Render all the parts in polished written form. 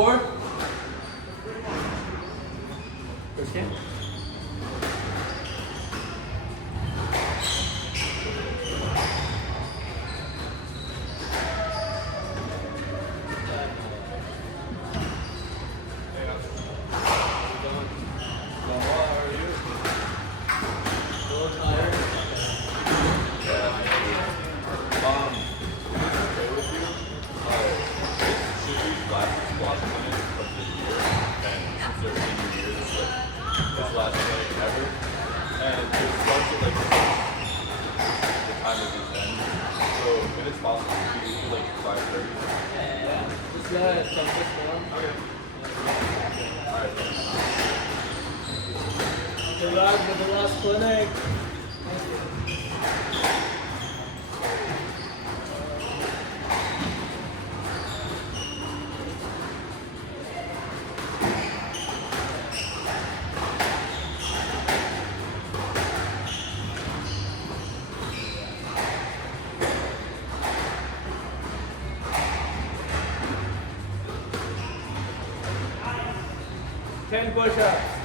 score? First game? Good luck with the last clinic. 10 push-ups.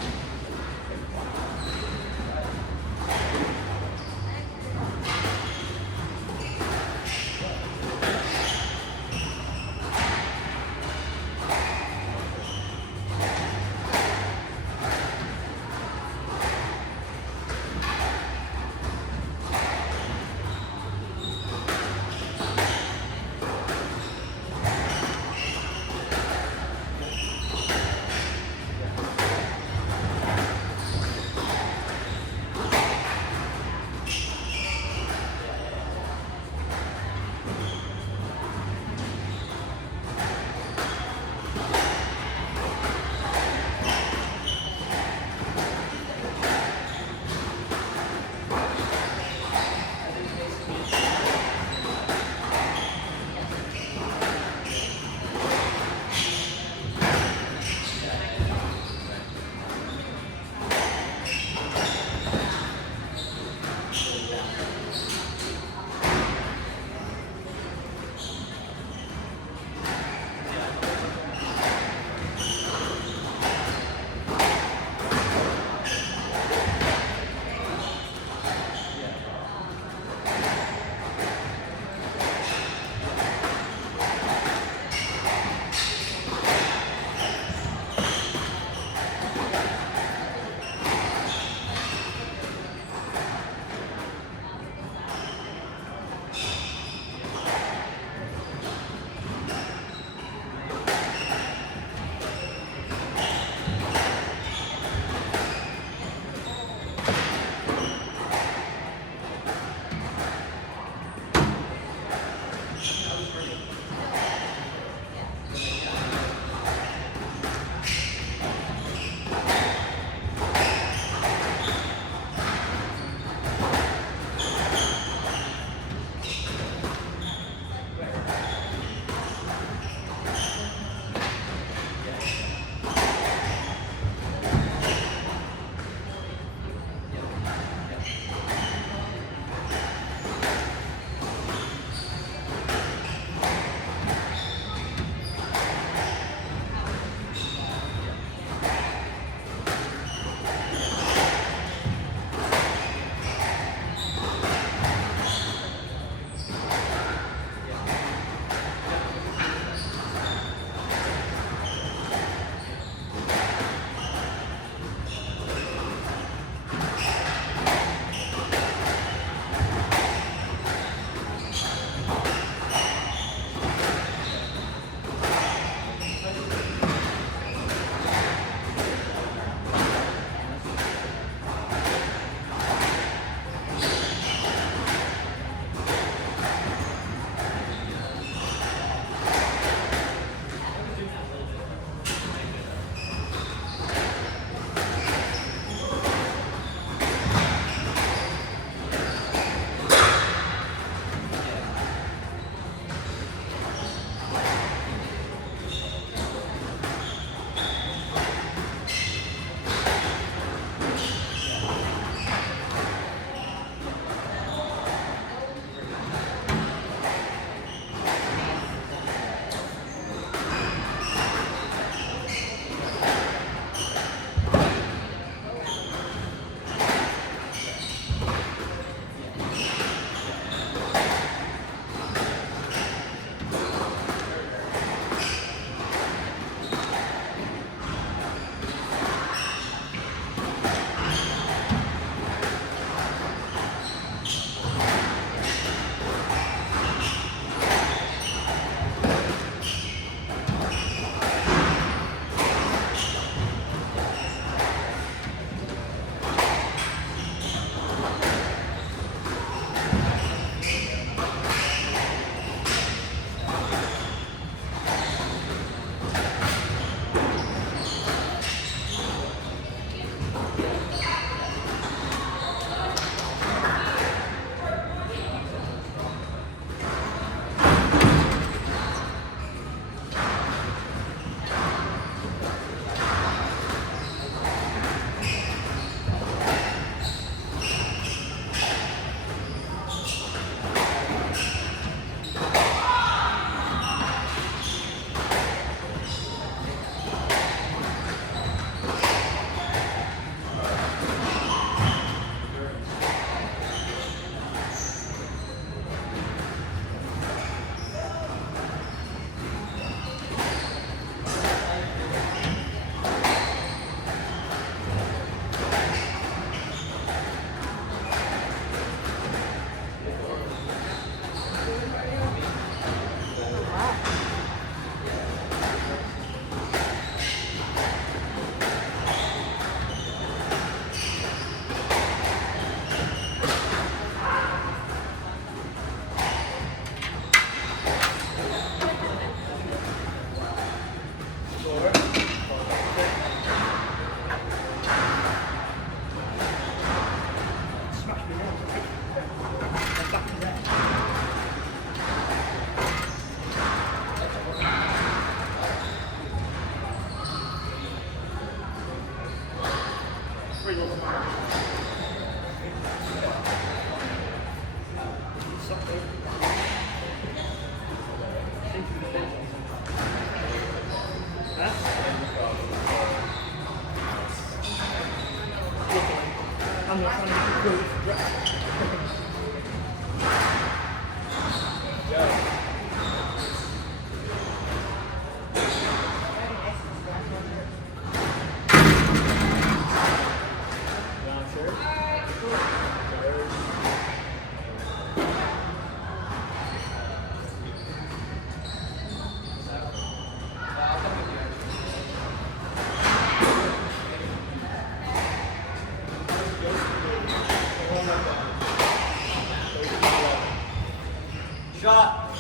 Shot.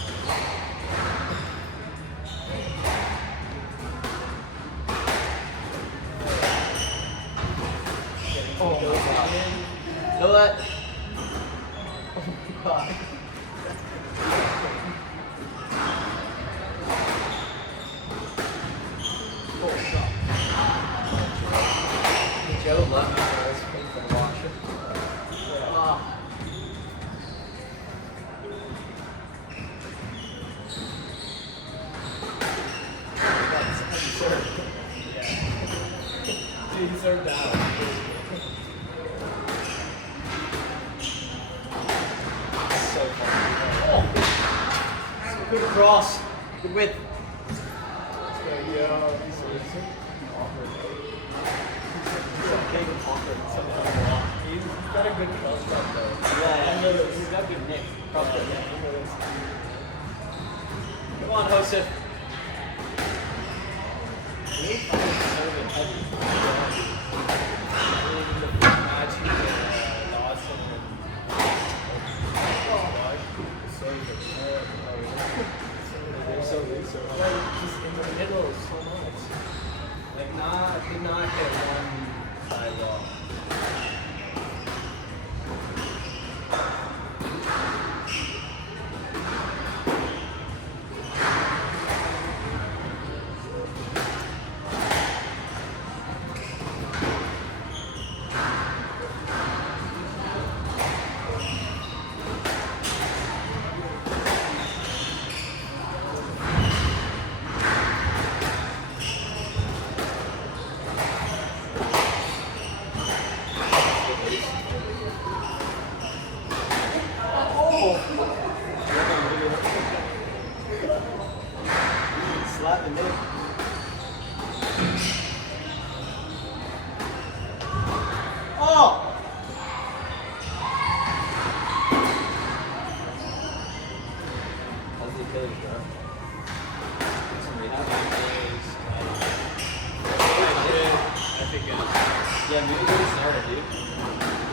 Oh my god. Know that? Oh my god. Oh, shot. Joe left me for this for watching. Ah. Dude, he served out. So funny. Oh. Good cross. Good width. Yeah, He's a big awkward somehow. he's got a good cross shot though. Yeah, he's got good nick. Cross good nick. Come on, Joseph. Just in the middle so much. Like, did not hit one sidewalk. Slap the middle. Oh! How's the Achilles go? Some rehab? I think it's Yeah, maybe go to Sarah, dude.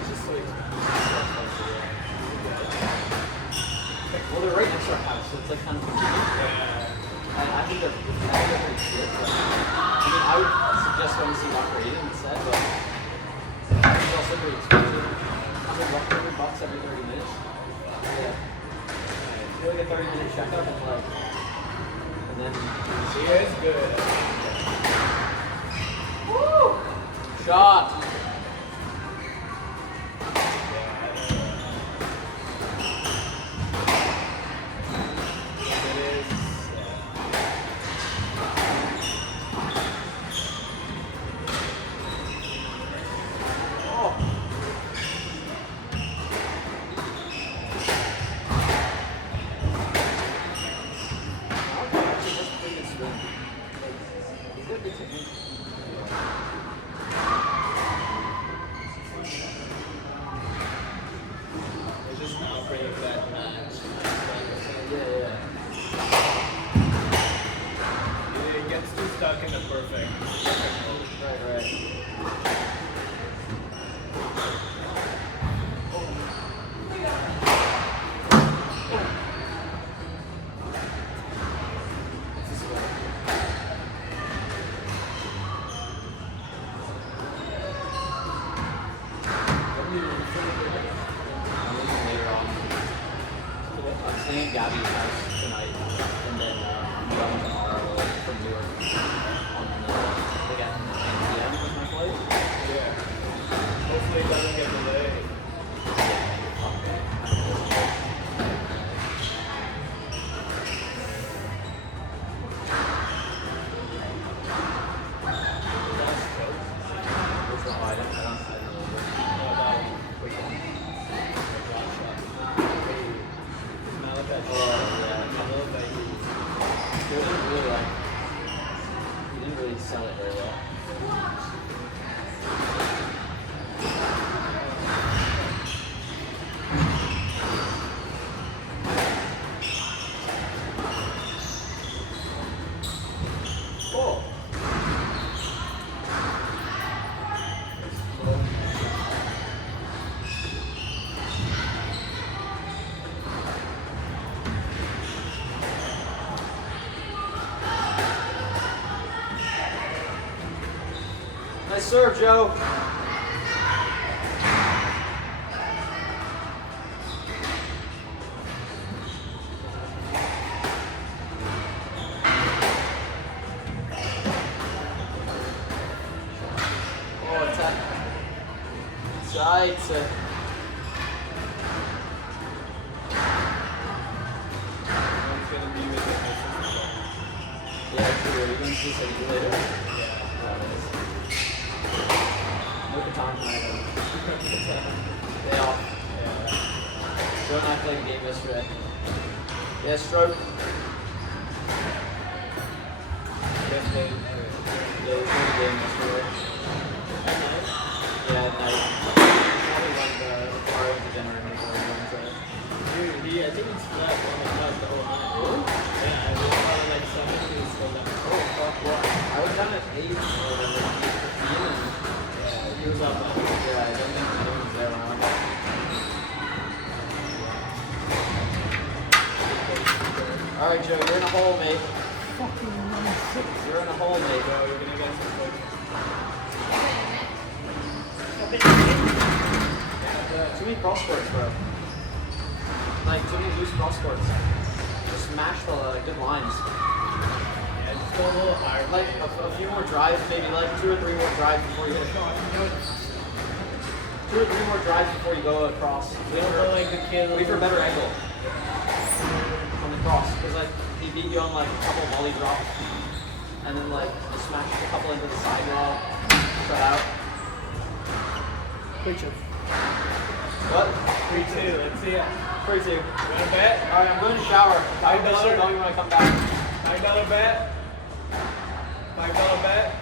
just like, Well, they're right next to our house, so it's like kind of convenient. And I think they're pretty shit. But, I mean, I would suggest going to see Dr. Aiden instead, but it's also pretty expensive. $100 every 30 minutes. Yeah. Do like a 30-minute checkup and then she is good. woo! Shot. They're just now bringing that match. Yeah. It gets too stuck in the perfect mode. Right. I'm leaving later on. I'm staying at Gabby's house tonight, and then I'm going tomorrow from Newark on like at 9 p.m. with my flight. Yeah. Hopefully it doesn't get delayed. That's close. Which one? I don't know. No, that one. sell it very well. Cool. Nice serve, Joe. Oh, it's tight. I'm gonna be with it. Yeah, true. Are you going to see something later? Yeah. Look at time tonight. Day off. Yeah. Don't act like a game yesterday. Yeah, stroke. Yesterday. Yeah, we played a game yesterday. At night. Yeah, at night. Probably went far into dinner and Wednesday. Dude, I think he slept on the couch the whole night. Really? Yeah, I was probably like 7 he was still there. Oh, fuck. Well, I was down at 8 or whatever. Yeah, he was up at Yeah, I don't think anyone was there when I went back. Alright, Joe, you're in a hole, mate. You're in a hole, mate. Bro, you're gonna get some quick. Too many cross courts, bro. Like, too many loose cross courts. Just smash the good lines. Yeah, just go a little higher. Like, a few more drives, maybe like 2 or 3 more drives before you hit. 2 or 3 more drives before you go across. Wait for a better angle on the cross, because like he beat you on like a couple volley drops, and then like smash a couple into the sidewall, shut out. Preacher. What? 3-2, let's see it. 3-2. You wanna bet? All right, I'm going to shower. I'll $5? start going when I come back. $5 bet? $5 bet?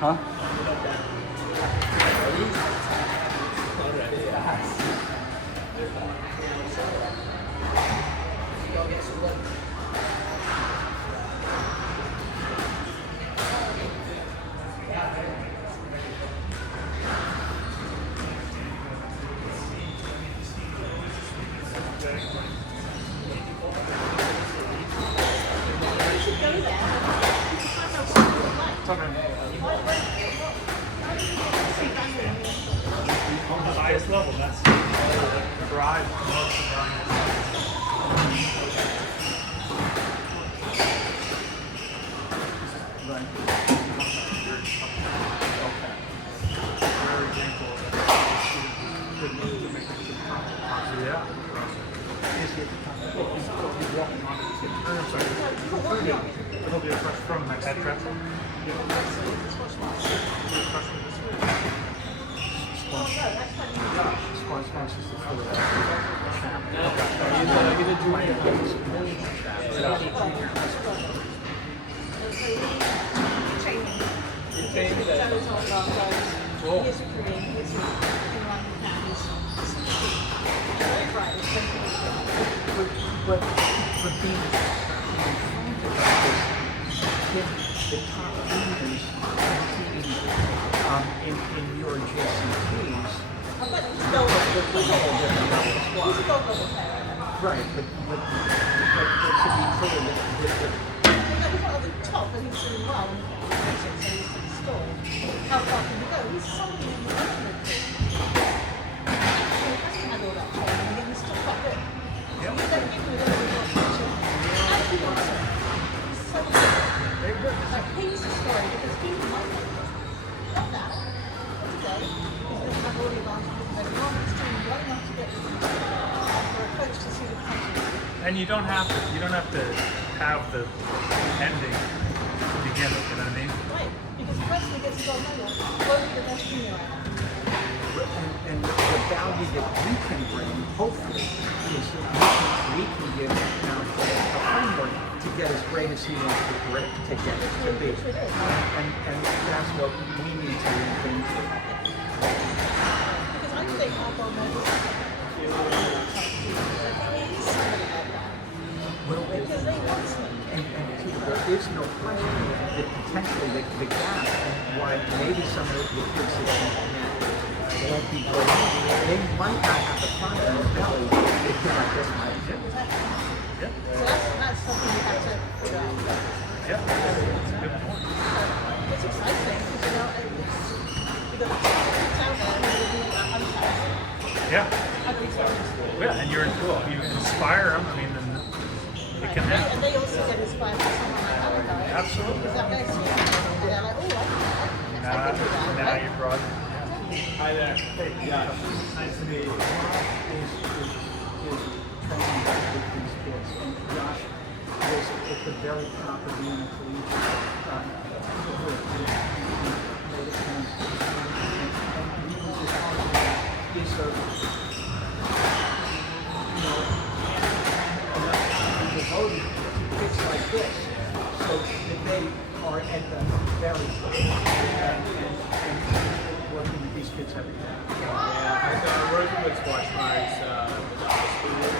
Huh? On the highest level, that's the drive. Very thankful that good news to make it to the top. Yeah. He's walking on it. It'll be a fresh from next head trap. But being the top leaders in your JCTs, I've got they're playing a whole different level of He's a squad. gold level player right now. Right, but to be clear, that You know, he's not at the top, but he's doing well when he gets it, so he's to score. How far can he go? He's somebody in the ultimate team. So he hasn't had all that training, and he's still quite good. So you don't give him a little bit more attention. And he wants it. He's so good. Like, he's the story, because he's the money. Not now. Not today. He doesn't have all the advantages. There's one team well enough to get for a coach to see the potential. And you don't have to have the ending to begin with, you know what I mean? Right, because the person who gets a gold medal won't be the best junior right now. and the value that we can bring, hopefully, is that we can give now a framework to get as great as he wants to get it to be. And that's what we need to link into. Because I think our gold medals are somebody like that. Well, Because they want something. and there is no question that potentially the gap and why maybe some of the kids that won't be good, they might not have the fire in the belly if they feel like this might do. Yeah. So that's something you have to figure out. Yeah. That's a good point. It's exciting because you know it's out there and you're untapped. Yeah. Ugly stories. Yeah, and you're you inspire them. I mean, then it can happen. And they also get inspired by someone like that guy. Absolutely. Because that makes you, and they're like, oh, I can do that. Now right? you brought. Hi there. Hey, yeah. Nice to meet you. Is training back with these kids. And Josh was at the very top of being a collegiate. Is a, devoted to kids like this, so that they are at the very top and working with these kids every day. Yeah, I'm working with Squash Marks with the high school.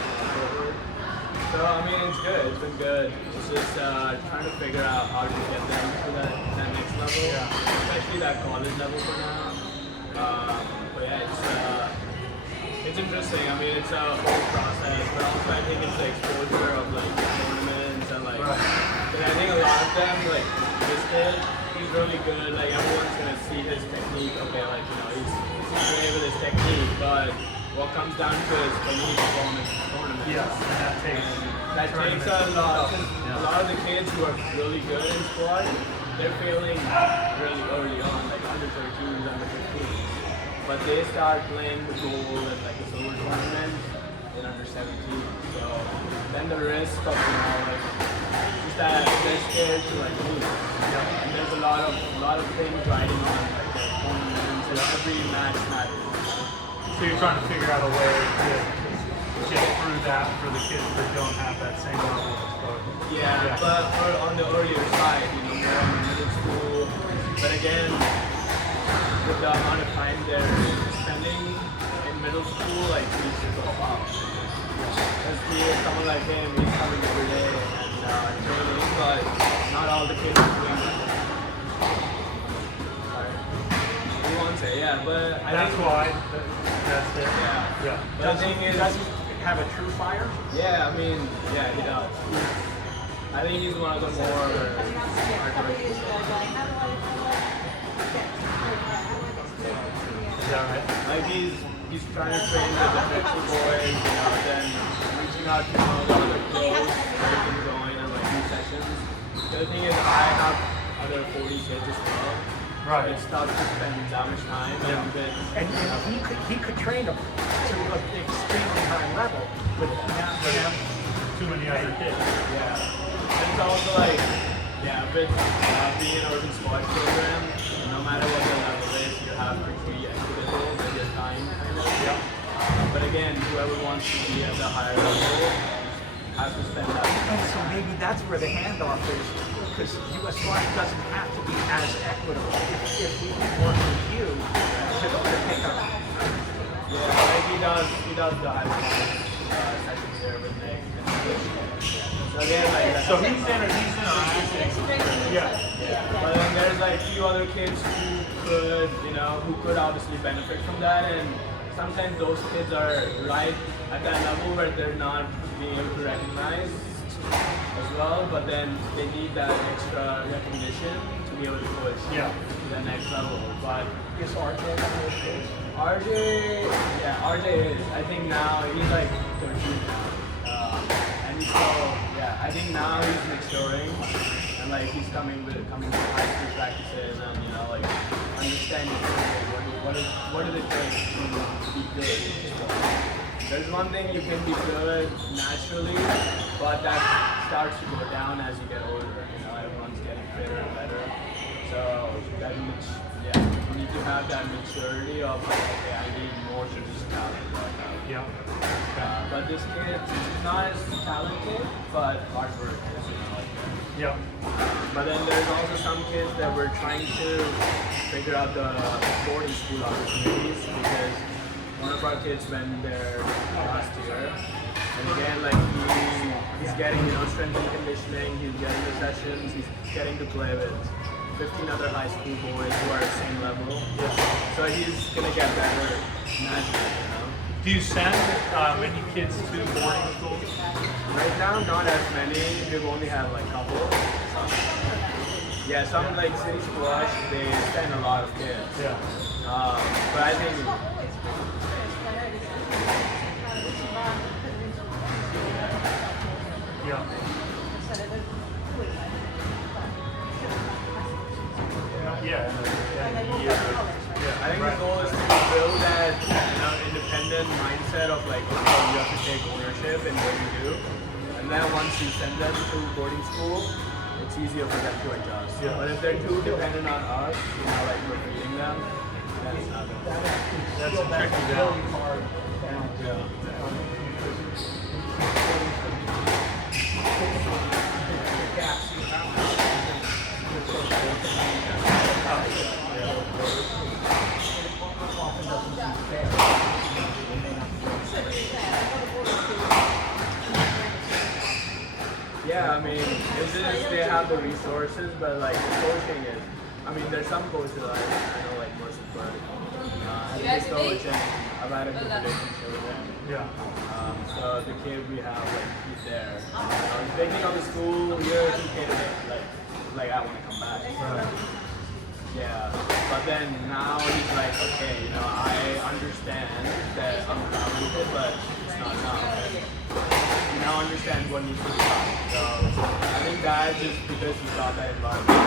So, I mean, it's good. It's been good. It's just trying to figure out how to get them to that next level, especially that college level for now. But yeah, it's interesting. I mean, it's a whole process, but also I think it's the exposure of like tournaments and like. But I think a lot of them, like this kid, he's really good. Like everyone's gonna see his technique. Okay, like he's great with his technique, but what comes down to is when he performs in tournaments. Yes, and that takes. That takes a lot. A lot of the kids who are really good in sport, they're failing really early on, like under 13s, under 15s. But they start playing the gold and like the silver tournament in under 17. So then the risk of like just that this kid to like lose. And there's a lot of things riding on like the tournaments and every match matters. So you're trying to figure out a way to get through that for the kids that don't have that same level of exposure. Yeah, but on the earlier side, more in middle school. But again, with the amount of time they're spending in middle school, like needs to go up. Because someone like him, he's coming every day and training, but not all the kids are doing that. Sorry. He wants it, yeah, but I That's think why. That's it. Yeah. But the thing is, Does he have a true fire? yeah, I mean, yeah, he does. I think he's one of the more A couple of years ago, going, how do I Is that right? like he's trying to train with the Pepsi boys, then reaching out to a lot of girls, getting going and like new sessions. The other thing is I have other 40 kids as well. Right. It's tough to spend that much time And he could train them to an extremely high level, but now Too many other kids. yeah. And it's also like, being an urban sports program, no matter what the level is, you have to be equitable with your time, kind of. But again, whoever wants to be at the higher level has to spend that time. And so maybe that's where the handoff is, because U.S. Squash doesn't have to be as equitable. If we can work with you to pick up. Yeah, like he does the high sessions here with Nick. So again, like, So he's interacting. It's a great thing. Yeah. but then there's there's like a few other kids who could, who could obviously benefit from that, and sometimes those kids are right at that level where they're not being able to recognize as well, but then they need that extra recognition to be able to push to the next level. But Is RJ one of those kids? RJ is. I think now he's like 13 now. And he's still, I think now he's maturing and like he's coming to high school practices and like understanding what does it take to be good in sport. There's one thing you can be good naturally, but that starts to go down as you get older. Everyone's getting fitter and better. So that you need to have that maturity of like, okay, I need more than just talent right now. But this kid is not as talented, but hard work is like that. But then there's also some kids that we're trying to figure out the boarding school opportunities because one of our kids went there last year. And again, like he's getting, strength and conditioning, he's getting the sessions, he's getting to play with 15 other high school boys who are at the same level. So he's gonna get better naturally, Do you send many kids to boarding schools? Right now, not as many. We've only had like a couple. Some like City Squash, they send a lot of kids. But I think I think the goal is to build that independent mindset of like, okay, you have to take ownership in what you do, and then once you send them to boarding school, it's easier for them to adjust. But if they're too dependent on us, like we're feeding them, then it's not good. That's a tricky Really balance. hard balance. I mean, it's just they have the resources, but like the coaching is, there's some coaches I know like Mercy Burke. He's coach and I've had a good relationship with him. So the kid we have, like, he's there. He's thinking of the school year, he hated it. Like I want to come back. But then now he's like, okay, I understand that I'm talented, but it's not now. You now understand what needs to be done. So I think that just because he got that environment,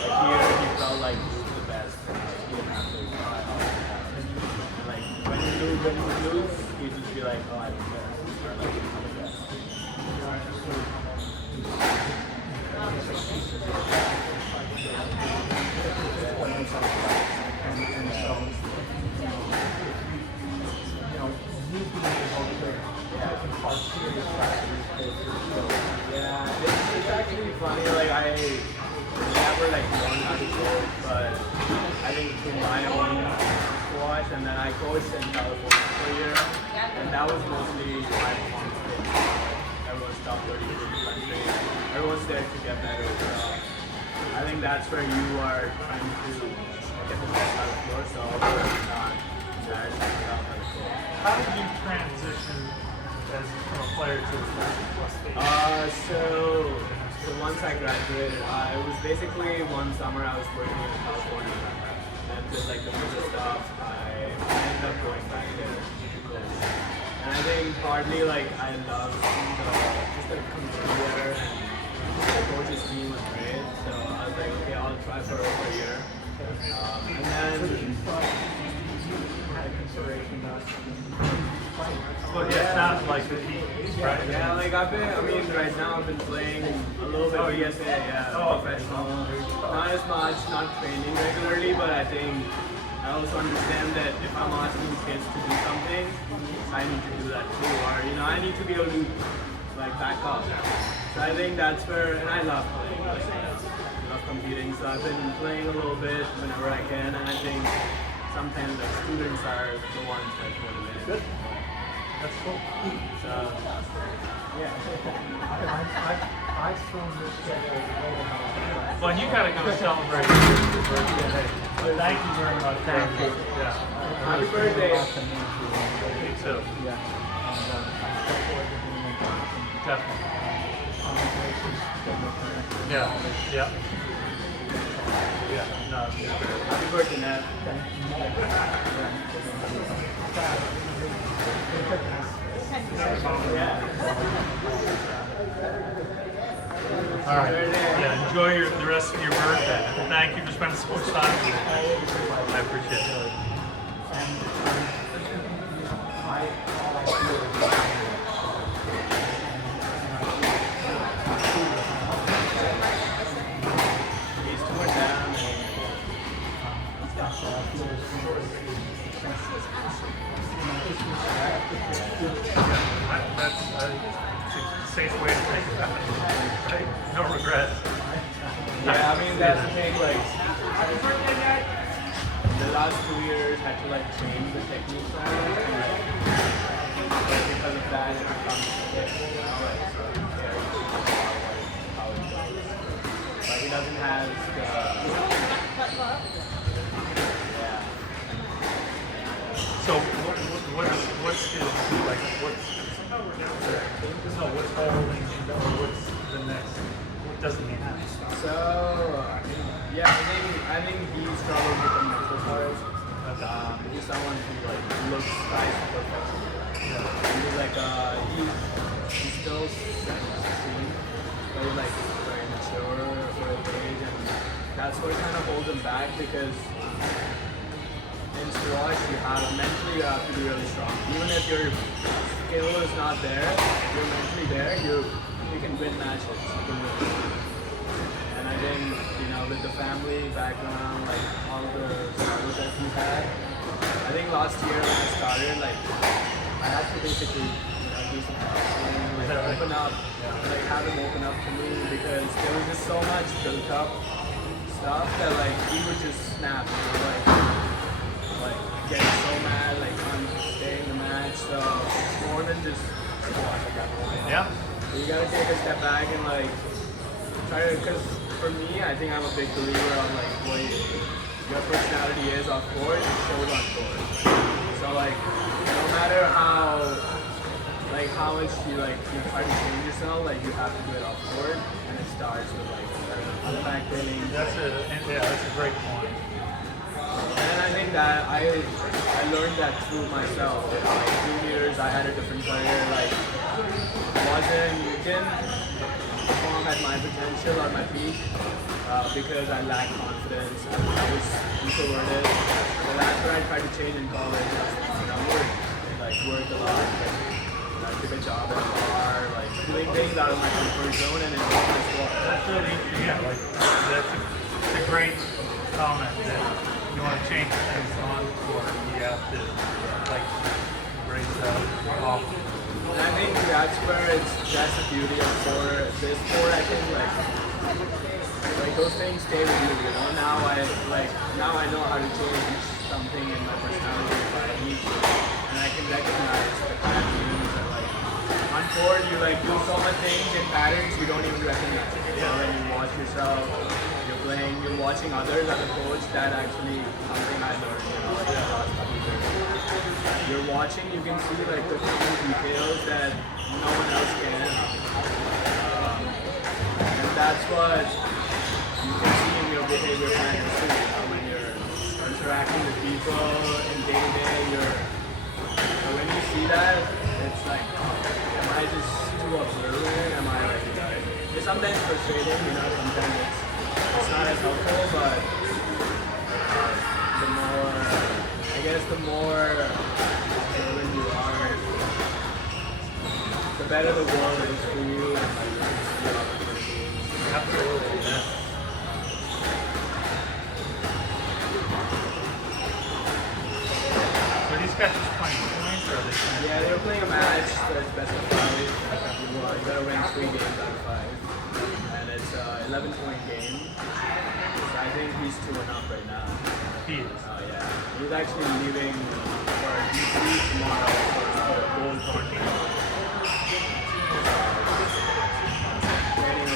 like here he felt like he was the best. He didn't have to try all the time. And like when you lose, he just be like, oh, I don't care. Or like, I'm the best. And so, you being able to impart serious practice. It's actually funny. Like I never like learned how to coach, but I think through my own squash, and then I coached in California for a year, and that was mostly my performance. Everyone's top 30 in the country. Everyone's there to get better. So I think that's where you are trying to get the best out of yourself, not embarrass yourself as a coach. How did you transition from a player to a coach? So once I graduated, it was basically one summer I was working in California, and just like the winter stuff, I ended up going back there to coach. And I think partly like I loved just the community there, and the coach's team was great. So I was like, okay, I'll try for a year. And then Well, yeah, it sounds like the team, right? yeah, like right now I've been playing a little bit of ESA, professional. Not as much, not training regularly, but I think I also understand that if I'm asking kids to do something, I need to do that too, or I need to be able to like back up. So I think that's where, and I love playing, like, I love competing, so I've been playing a little bit whenever I can, and I think sometimes the students are the ones that motivate. Good. That's cool. So, yeah. I Well, and you gotta go celebrate your birthday. Hey, thank you very much. Thank you. Yeah, Happy birthday. me too. Yeah. Definitely. Yeah, yeah. Yeah, no, it's good. Happy birthday, Nat. Yeah. All right. Yeah, enjoy the rest of your birthday. Thank you for spending so much time with me. I appreciate it. He's too much down. That's a safe way to think about it. Right? No regrets. Yeah, I mean that's the thing. Like the last 2 years, had to like change the technique on it, and like because of that, it becomes sick. You know, like so he cares how it goes. But he doesn't have the yeah. So what's his like what's holding or what's the next? What doesn't he have? So yeah, I think he struggles with the mental part. He's someone who like looks nice to perfection. He's like he's still 16, but he's like very mature for his age, and that's what kind of holds him back because in squash mentally you have to be really strong. Even if your skill is not there, if you're mentally there, you can win matches. You can win. And I think, you know, with the family background, like all the struggles that he had, I think last year when I started, like I had to basically, you know, do some counseling, like open up, like have him open up to me because there was just so much built up stuff that like he would just snap, you know, like get so mad, like I'm staying the match. So it's more than just squash at that point. Yeah. You gotta take a step back and like try to, because for me, I think I'm a big believer on like what your personality is off court, it shows on court. So like, no matter how much you try to change yourself, like you have to do it off court, and it starts with like unpacking. That's a great point. And I think that I learned that through myself. Like 2 years, I had a different career. Like didn't perform at my potential or my peak because I lacked confidence. I was introverted. And that's what I tried to change in college. You know, work a lot. Like, took a job at a bar. Like doing things out of my comfort zone and enjoying the sport. That's really interesting. Yeah, like that's a great comment that you want to change things on court. You have to like embrace that off. And I think that's where that's the beauty of this sport. I think like those things stay with you. You know, now I know how to change something in my personality if I need to, and I can recognize the patterns. And like on court, you like do so many things in patterns you don't even recognize. You know, when you watch yourself, you're playing, you're watching others as a coach. That actually something I learned. You know, like the last couple of years. You're watching, you can see like the tiny details that no one else can. And that's what you can see in your behavior patterns too. You know, when you're interacting with people in day-to-day, when you see that, it's like, am I just too observant? Am I like, you know, it's sometimes frustrating, you know, sometimes it's not as helpful, but the more observant you are, the better the world is for you and like you can see opportunities. Absolutely. Yeah. So these guys just playing points or are they playing? Yeah, they're playing a match that's best of 5. You gotta win 3 games out of 5. And it's an 11-point game. So I think he's 2-0 right now. He is. Oh yeah. He's actually leaving for DC tomorrow for a gold tournament. Training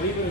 Leaving